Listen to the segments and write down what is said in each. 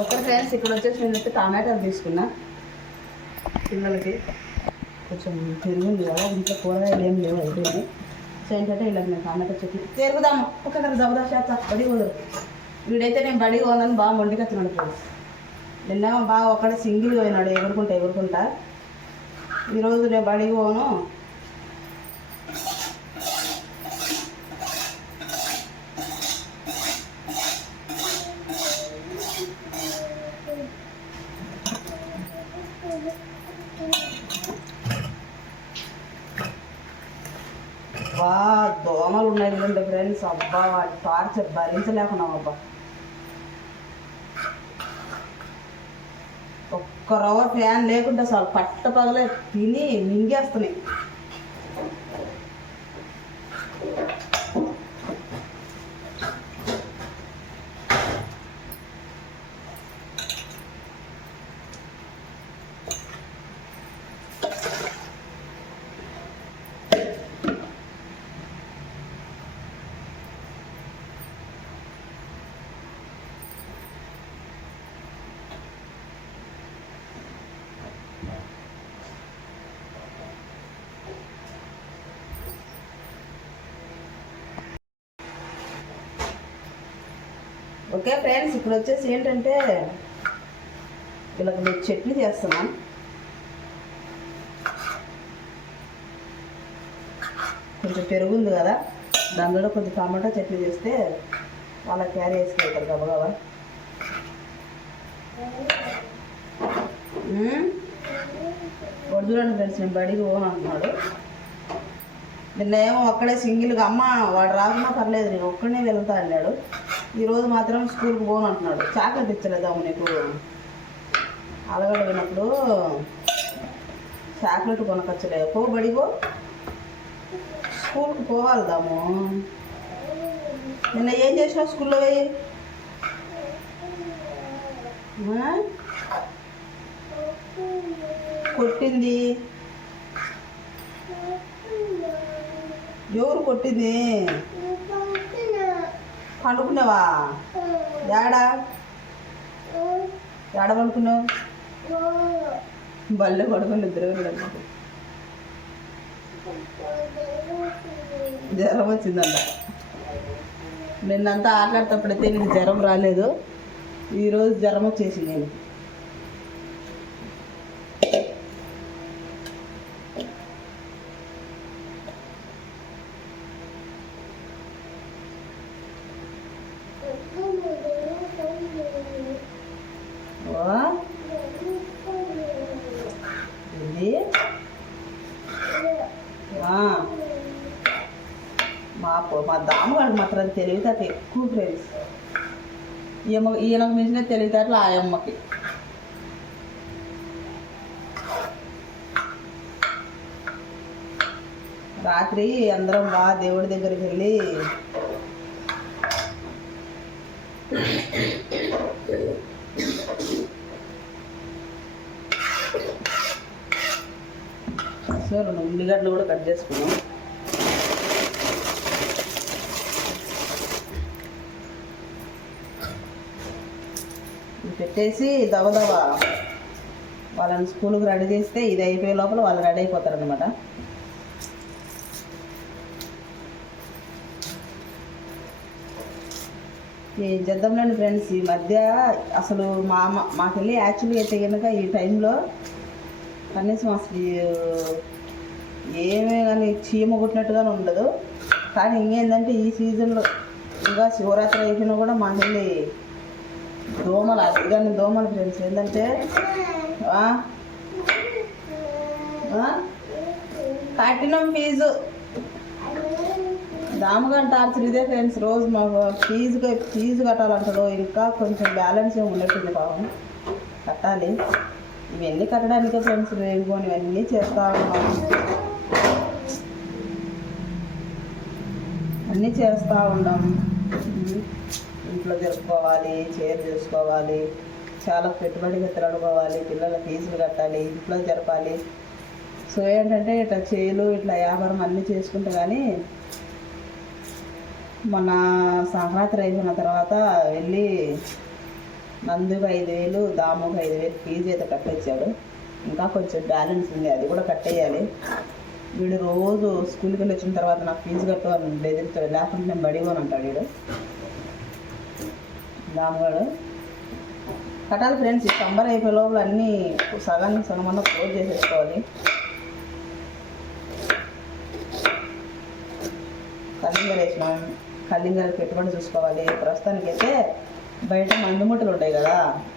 ఒక ఫ్రెండ్స్ ఇక్కడ వచ్చేసి నేనైతే టమాటాలు తీసుకున్నా పిల్లలకి కొంచెం పెరుగుంది కదా ఇంట్లో కూరగాయలు ఏం లేవు అయిపోయింది. సో ఏంటంటే ఇలా నేను టమాటా చెట్లు తిరుగుదాము ఒక్కసారి జబదా చేస్తా బడి కుదరు వీడైతే నేను బడి పోనని బాగా మొండికొచ్చినాడు ఫ్రెండ్స్. నిన్నేమో బాగా ఒక్కడే సింగిల్ పోయినాడు ఎగురుకుంటా. ఈరోజు నేను బడికి పోను దోమలు ఉన్నాయి కదండి ఫ్రెండ్స్. అబ్బా వాటి టార్చర్ భరించలేకున్నాం. అబ్బా ఒక్క రవ్వ ఫ్యాన్ లేకుండా అసలు పట్ట పగలే తిని మింగేస్తున్నాయి. ఓకే ఫ్రెండ్స్, ఇప్పుడు వచ్చేసి ఏంటంటే వీళ్ళకి నేను చట్నీ చేస్తున్నాను. కొంచెం పెరుగు ఉంది కదా, దానిలో కొంచెం టమాటా చట్నీ చేస్తే వాళ్ళ క్యారీ వేసుకెళ్తారు గబగబా. వాడు చూడండి ఫ్రెండ్స్, నేను బడికి పోను అంటున్నాడు. నిన్న ఏమో ఒక్కడే సింగిల్గా అమ్మ వాడు రాకున్నా పర్లేదు నేను ఒక్కడనే వెళ్తా అన్నాడు. ఈరోజు మాత్రం స్కూల్కి పోను అంటున్నాడు. చాక్లెట్ ఇచ్చలేదాము నీకు అలగడిగినప్పుడు చాక్లెట్ కొనకొచ్చలే. పో బడిగో, స్కూల్కి పోవాలిదాము. నిన్న ఏం చేసినావు స్కూల్లో పోయి? కొట్టింది ఎవరు కొట్టింది? పండుకున్నావా? ఏడ పండుకున్నావు? బల్లె పడుకుని ఇద్దరు జ్వరం వచ్చిందంట. నిన్నంతా ఆటలాడేటప్పుడైతే నీకు జ్వరం రాలేదు, ఈరోజు జ్వరం వచ్చేసింది. నేను మా దామగాడు మాత్రం తెలివితేట ఎక్కువ ఫ్రెండ్స్. ఈయనకు మించిన తెలివితేటలు ఆ అమ్మకి. రాత్రి అందరం బాగా దేవుడి దగ్గరికి వెళ్ళి సో 2 ఉల్లిగడ్డలు కూడా కట్ చేసుకున్నాం. పెట్టేసి దవదవ వాళ్ళని స్కూల్కి రెడీ చేస్తే ఇది అయిపోయే లోపల వాళ్ళు రెడీ అయిపోతారనమాట. ఏం చేద్దాంలేండి ఫ్రెండ్స్, ఈ మధ్య అసలు మాకెళ్ళి యాక్చువల్గా అయితే కనుక ఈ టైంలో కనీసం అసలు ఏమే కానీ చీమ కొట్టినట్టుగానే ఉండదు. కానీ ఇంకేంటంటే ఈ సీజన్లో ఇంకా శివరాత్రి అయిపోయినా కూడా మాకెళ్ళి దోమలు అదిగానే దోమలు ఫ్రెండ్స్. ఏంటంటే కట్టినాం ఫీజు, దామగాని టార్చర్ ఇదే ఫ్రెండ్స్. రోజు మాకు ఫీజు కట్టాలంటాడు. ఇంకా కొంచెం బ్యాలెన్స్ ఏమి ఉన్నట్టుంది పాపం, కట్టాలి. ఇవన్నీ కట్టడానికే ఫ్రెండ్స్ వేగుకొని ఇవన్నీ చేస్తూ ఉన్నాం. అన్నీ చేస్తూ ఉన్నాం. ఇంట్లో జరుపుకోవాలి, చీర చూసుకోవాలి, చాలా పెట్టుబడి కట్టుకోవాలి, పిల్లల ఫీజులు కట్టాలి, ఇంట్లో జరపాలి. సో ఏంటంటే ఇట్లా చేలు ఇట్లా వ్యాపారం అన్నీ చేసుకుంటే కానీ మొన్న సంక్రాంతి అయిపోయిన తర్వాత వెళ్ళి నందుకు 5,000, దాముకు 5,000 ఫీజు అయితే కట్టొచ్చాడు. ఇంకా కొంచెం బ్యాలెన్స్ ఉంది, అది కూడా కట్టేయాలి. వీడు రోజు స్కూల్కి వెళ్ళి వచ్చిన తర్వాత నాకు ఫీజు కట్టు అని బెదిరిస్తాడు, లేకుంటే నేను బడిగోని అంటాడు వీడు దామగాడు. కట్టాలి ఫ్రెండ్స్. ఈ సమ్మర్ అయిపోయే లోపల అన్నీ సగానికి సగమన్నా క్లోజ్ చేసేసుకోవాలి. కలింగర వేసినాం, కలింగర పెట్టుబడి చూసుకోవాలి. ప్రస్తుతానికైతే బయట మందుముట్టలు ఉంటాయి కదా,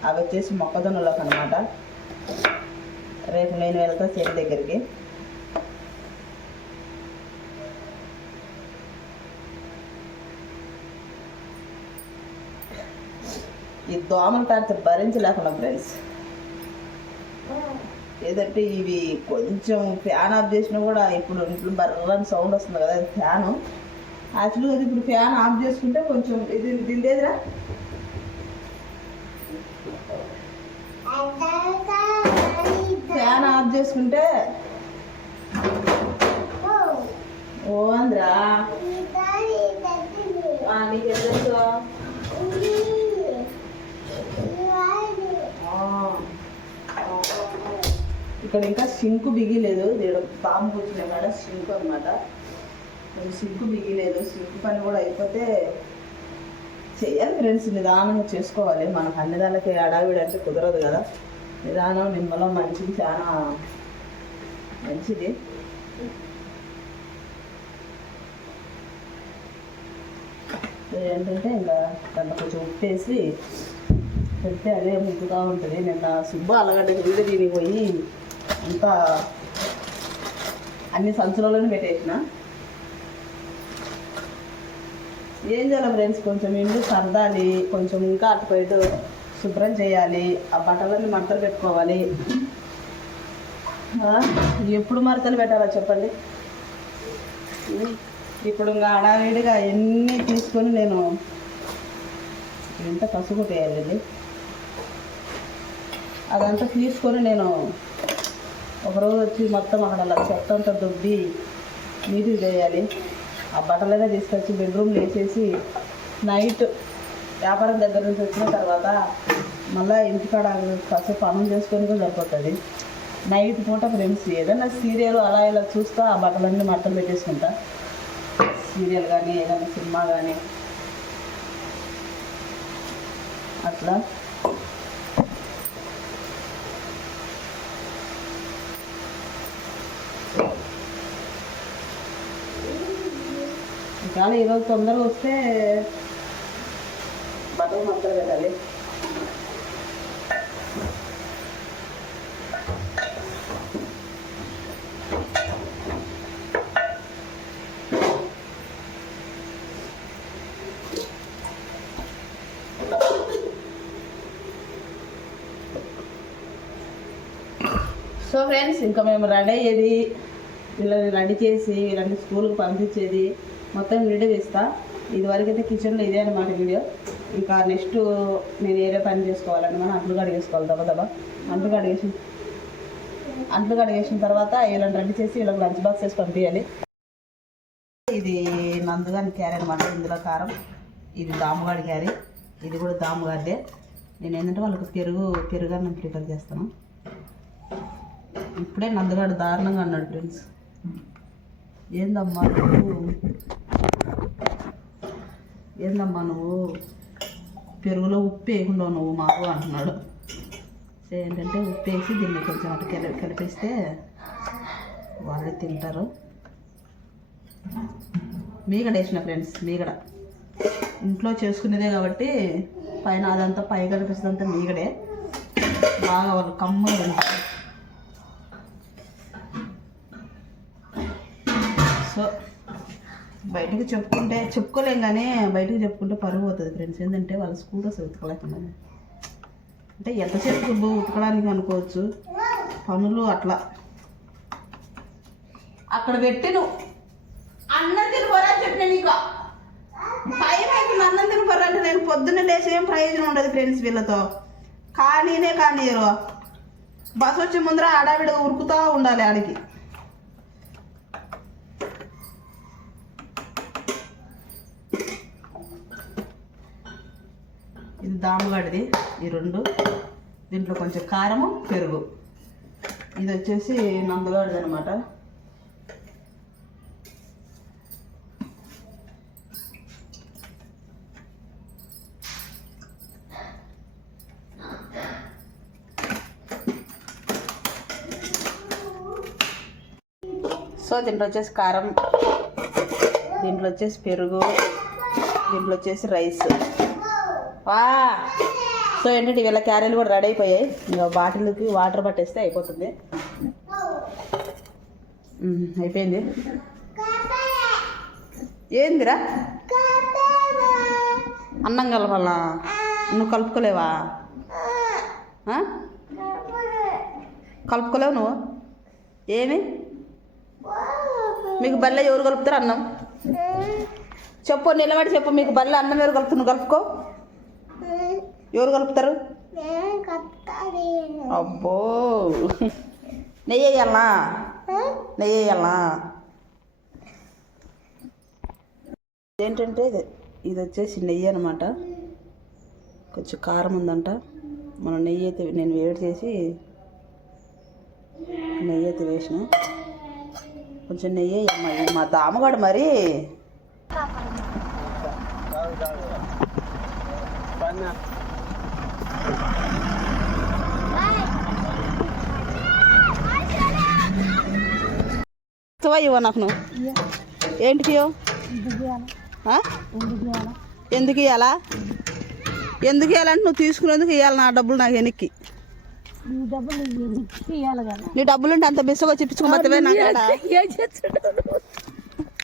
అవి వచ్చేసి మొక్కజొన్నలకు అనమాట. రేపు నేను వెళ్తా చెట్టు దగ్గరికి. ఈ దోమల టార్చర్ భరించలేకుండా ఫ్రెండ్స్. ఏదంటే ఇవి కొంచెం ఫ్యాన్ ఆఫ్ చేసినా కూడా ఇప్పుడు ఇంట్లో బర్రని సౌండ్ వస్తుంది కదా, అది ఫ్యాను. యాక్చువల్గా ఇప్పుడు ఫ్యాన్ ఆఫ్ చేసుకుంటే కొంచెం ఇది దిండేదిరా. ఫ్యాన్ ఆఫ్ చేసుకుంటే ఓ అంద్రా నీకు తెలుసు. ఇక్కడ ఇంకా సింకు బిగిలేదు, బాంబు కూర్చునే కాడ సింకు అనమాట. సింకు బిగిలేదు. సింకు పని కూడా అయిపోతే చెయ్యాలి ఫ్రెండ్స్. నిదానంగా చేసుకోవాలి. మనకు అన్ని దానికి అడావిడి అంటే కుదరదు కదా. నిదానం నిమ్మలం మంచిది, చాలా మంచిది. ఏంటంటే ఇంకా దాంట్లో కొంచెం ఉప్పేసి పెడితే అదే ముక్కుగా ఉంటుంది. నిన్న సుబ్బ అల్లగడ్డకి వీడియో తినిపోయి అంతా అన్ని సంచులలోనే పెట్టేసిన. ఏం చేయాలి ఫ్రెండ్స్, కొంచెం ఇల్లు సర్దాలి, కొంచెం ఇంకా అటు బయట శుభ్రం చేయాలి, ఆ బట్టలన్నీ మడతలు పెట్టుకోవాలి. ఎప్పుడు మడతలు పెట్టాలో చెప్పండి. ఇప్పుడు ఇంకా అడావిడిగా ఎన్ని తీసుకొని నేను ఎంత కసుగు వేయాలి, అదంతా తీసుకొని నేను ఒకరోజు వచ్చి మొత్తం అక్కడ చెత్త అంతా దుబ్బి నీట్గా చేయాలి. ఆ బట్టలనే తీసుకొచ్చి బెడ్రూమ్లో వేసేసి నైట్ వ్యాపారం దగ్గర నుంచి వచ్చిన తర్వాత మళ్ళీ ఇంటికాడ కాసేపు పనులు చేసుకొని కూడా సరిపోతుంది. నైట్ పూట ఫ్రెండ్స్ ఏదైనా సీరియల్ అలా ఇలా చూస్తా ఆ బట్టలన్నీ మట్టలు పెట్టేసుకుంటా. సీరియల్ కానీ ఏదైనా సినిమా కానీ అట్లా. కానీ ఈరోజు తొందరగా వస్తే బట్టలు మడతలు పెట్టాలి. సో ఫ్రెండ్స్, ఇంకా మేము రెడీ అయ్యేది, వీళ్ళని రెడీ చేసి వీళ్ళని స్కూల్కి పంపించేది మొత్తం వీడియో తీస్తా. ఇదివరకు అయితే కిచెన్లో ఇదే అనమాట వీడియో. ఇంకా నెక్స్ట్ నేను ఏరే పని చేసుకోవాలండి. మనం అంట్లు కడిగేసుకోవాలి దబదబా. అంట్లు కడిగేసిన తర్వాత వీళ్ళని రెడీ చేసి వీళ్ళకి లంచ్ బాక్స్ వేసి పంపించాలి. ఇది నందుగాని క్యారీ అనమాట. ఇందులో కారం, ఇది దాముగాడి క్యారీ, ఇది కూడా దాముగారిదే. నేను ఏంటంటే వాళ్ళకి పెరుగన్నం ప్రిపేర్ చేస్తాను. ఇప్పుడే నందుగాడు దారుణంగా అన్నాడు ఫ్రెండ్స్. ఏందమ్మా నువ్వు పెరుగులో ఉప్పు వేయకుండా నువ్వు మాకు అంటున్నాడు. సో ఏంటంటే ఉప్పు వేసి దీన్ని కొంచెం అటు కలిపేస్తే వాళ్ళే తింటారు. మీగడ వేసిన ఫ్రెండ్స్, మీగడ ఇంట్లో చేసుకునేదే కాబట్టి పైన అదంతా పై కనిపిస్తుందంతా మీగడే. బాగా వాళ్ళు కమ్మగా తింటారు. సో బయటకు చెప్పుకోలేం కానీ బయటకు చెప్పుకుంటే పరుగు పోతుంది ఫ్రెండ్స్. ఏంటంటే వాళ్ళు స్కూల్ వస్తే ఉతకలేకుండా అంటే ఎంతసేపు ఉతకడానికి అనుకోవచ్చు, పనులు అట్లా. అక్కడ పెట్టి నువ్వు అన్నం తినిపోరా చెప్పిన నీకు టైం అవుతుంది. అన్నం తినిపోరా అంటే నేను పొద్దున్న లేచి ఏం ప్రయోజనం ఉండదు ఫ్రెండ్స్ వీళ్ళతో. కానీనే కానీరు బస్ వచ్చే ముందర ఆడావిడ ఉరుకుతూ ఉండాలి ఆడికి. ఇది దామగడ్డది ఈ రెండు. దీంట్లో కొంచెం కారము పెరుగు. ఇది వచ్చేసి నందుగాడిది అనమాట. సో దీంట్లో వచ్చేసి కారం, దీంట్లో వచ్చేసి పెరుగు, దీంట్లో వచ్చేసి రైస్. సో ఏంటంటే ఇవాళ క్యారెలు కూడా రెడీ అయిపోయాయి. ఇంకా బాటిల్కి వాటర్ పట్టేస్తే అయిపోతుంది. అయిపోయింది. ఏందిరా అన్నం కలపాలా? నువ్వు కలుపుకోలేవా? కలుపుకోలేవు నువ్వు? ఏమి మీకు బల్ల ఎవరు కలుపుతారు అన్నం? చెప్పు, నిలబడి చెప్పు. మీకు బల్ల అన్నం ఎవరు కలుపుతారు? నువ్వు కలుపుకో. ఎవరు కలుపుతారు? అబ్బో, నెయ్యి వేయాలా? నెయ్యి వేయాలా? ఏంటంటే ఇది వచ్చేసి నెయ్యి అనమాట. కొంచెం కారం ఉందంట. మనం నెయ్యి అయితే నేను వేడి చేసి నెయ్యి అయితే వేసిన. కొంచెం నెయ్యి వేయమ్మా. మా దామగాడు మరి ఇవ్వ నాకు. నువ్వు ఏంటికి ఎందుకు ఇవ్వాలా? ఎందుకు ఇవ్వాలంటే నువ్వు తీసుకునేందుకు ఇవ్వాలి. నా డబ్బులు నాకు వెనక్కి. నీ డబ్బులు ఉంటే అంత బిస్సగా చెప్పించుకోమత్తవే. నాకు